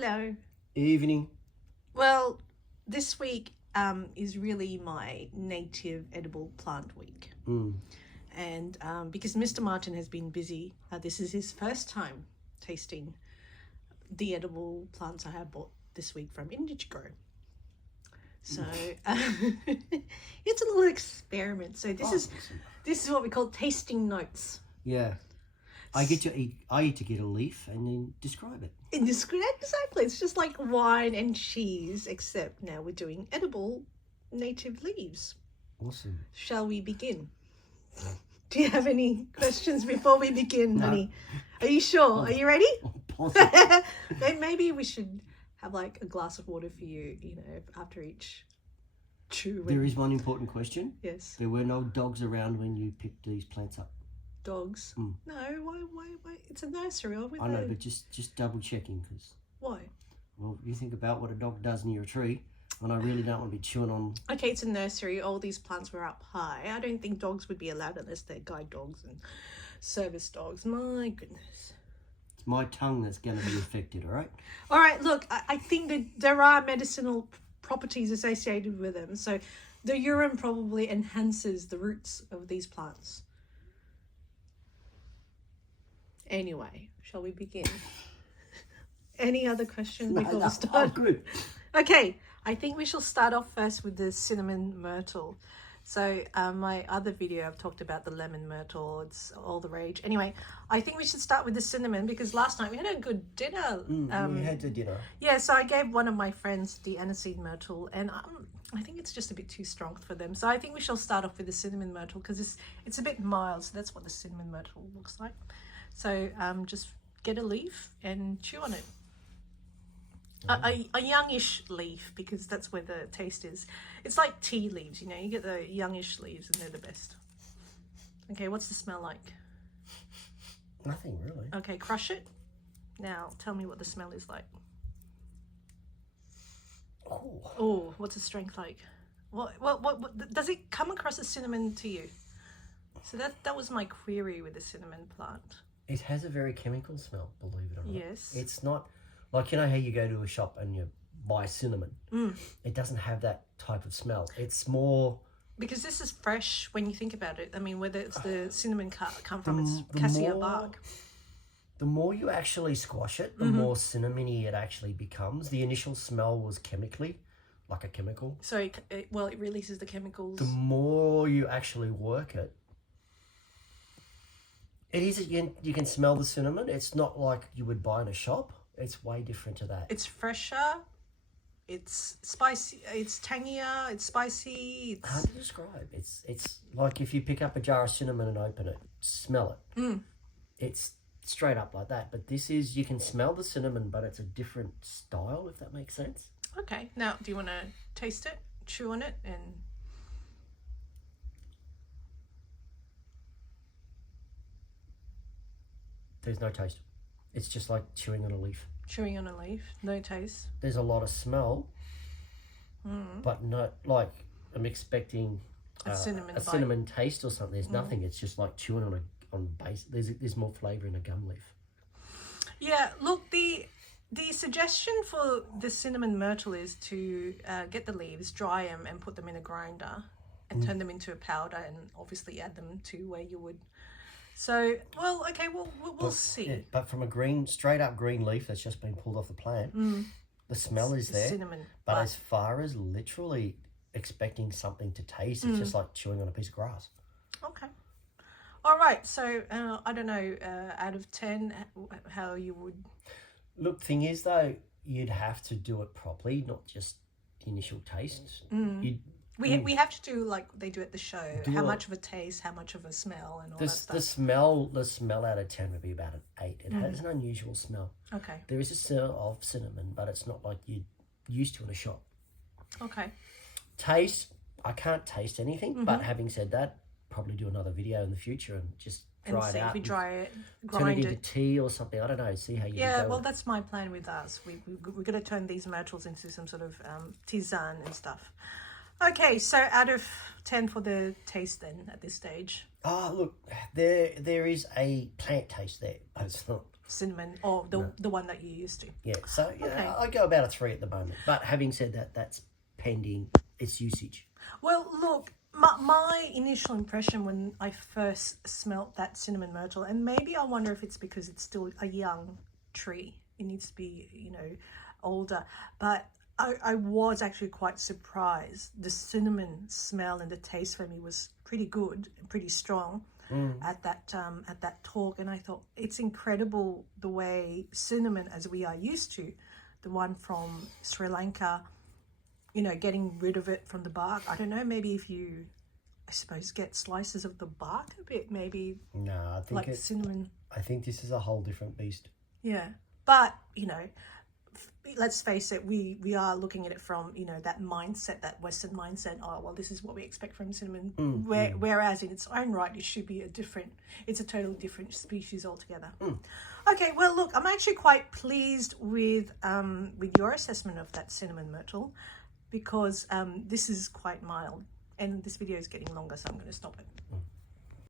Hello. Evening. Well, this week is really my native edible plant week. And because Mr. Martin has been busy, this is his first time tasting the edible plants I have bought this week from Indigigrow. So it's a little experiment. So this is what we call tasting notes. Yeah. I get to get a leaf and then describe it. Exactly. It's just like wine and cheese, except now we're doing edible native leaves. Awesome. Shall we begin? Do you have any questions before we begin, No. honey? Are you sure? Are you ready? Possibly. Maybe we should have like a glass of water for you, after each chew. There is one important question. Yes. There were no dogs around when you picked these plants up. Dogs? No, why? It's a nursery. I know, but just double checking because. Why? Well, you think about what a dog does near a tree, and I really don't want to be chewing on. Okay, it's a nursery. All these plants were up high. I don't think dogs would be allowed unless they're guide dogs and service dogs. My goodness. It's my tongue that's going to be affected. All right. All right. Look, I think that there are medicinal properties associated with them. So, the urine probably enhances the roots of these plants. Anyway, shall we begin? Any other questions before we start? Oh, good. Okay, I think we shall start off first with the cinnamon myrtle. So my other video, I've talked about the lemon myrtle. It's all the rage. Anyway, I think we should start with the cinnamon because last night we had a good dinner. We had the dinner. Yeah, so I gave one of my friends the aniseed myrtle, and I think it's just a bit too strong for them. So I think we shall start off with the cinnamon myrtle because it's a bit mild. So that's what the cinnamon myrtle looks like. So just get a leaf and chew on it. A youngish leaf because that's where the taste is. It's like tea leaves, you get the youngish leaves and they're the best. Okay, what's the smell like? Nothing really. Okay, crush it. Now tell me what the smell is like. Oh, what's the strength like? What does it come across as cinnamon to you? So that was my query with the cinnamon plant. It has a very chemical smell, believe it or not. Yes. It's not like, how you go to a shop and you buy cinnamon. It doesn't have that type of smell. It's more... Because this is fresh when you think about it. I mean, whether it's the cinnamon come from its cassia bark. The more you actually squash it, the more cinnamony it actually becomes. The initial smell was chemically, like a chemical. So, it releases the chemicals. The more you actually work it, it is, you can smell the cinnamon. It's not like you would buy in a shop. It's way different to that. It's fresher. It's spicy. It's tangier. It's spicy. Hard to describe. It's like if you pick up a jar of cinnamon and open it, smell it. It's straight up like that. But this is, you can smell the cinnamon, but it's a different style, if that makes sense. Okay. Now, do you want to taste it, chew on it, and... There's no taste. It's just like chewing on a leaf. Chewing on a leaf, no taste. There's a lot of smell, but not like I'm expecting a cinnamon cinnamon taste or something. There's nothing. It's just like chewing on base. There's more flavour in a gum leaf. Yeah, look, the suggestion for the cinnamon myrtle is to get the leaves, dry them, and put them in a grinder, and turn them into a powder, and obviously add them to where you would. So, well, okay, we'll see. Yeah, but from a straight up green leaf that's just been pulled off the plant, the smell is there. Cinnamon. But as far as literally expecting something to taste, it's just like chewing on a piece of grass. Okay. All right. So, I don't know, out of 10, how you would... Look, thing is, though, you'd have to do it properly, not just the initial taste. We have to do like they do at the show. How much of a taste, how much of a smell, and all that stuff. The smell out of 10 would be about an 8. It has an unusual smell. Okay. There is a smell of cinnamon, but it's not like you're used to in a shop. Okay. Taste, I can't taste anything, but having said that, probably do another video in the future and just dry it out. If we dry it, grind it into tea or something. I don't know. See how you Yeah, go well, that's my plan with us. We're going to turn these myrtles into some sort of tisane and stuff. Okay, so out of 10 for the taste then at this stage. Look, there is a plant taste there, but it's not. cinnamon or the one that you used to. Yeah, so I go about a 3 at the moment. But having said that, that's pending its usage. Well, look, my initial impression when I first smelt that cinnamon myrtle, and maybe I wonder if it's because it's still a young tree. It needs to be, older. But I was actually quite surprised. The cinnamon smell and the taste for me was pretty good and pretty strong at that talk. And I thought it's incredible the way cinnamon, as we are used to, the one from Sri Lanka, getting rid of it from the bark. I don't know, maybe if you, I suppose, get slices of the bark a bit, maybe. No, I think like cinnamon. I think this is a whole different beast. Yeah, but let's face it, we are looking at it from that mindset, that Western mindset. Oh well, this is what we expect from cinnamon. Whereas in its own right, it should be it's a totally different species altogether. Okay, well look, I'm actually quite pleased with your assessment of that cinnamon myrtle, because this is quite mild, and this video is getting longer, so I'm going to stop it.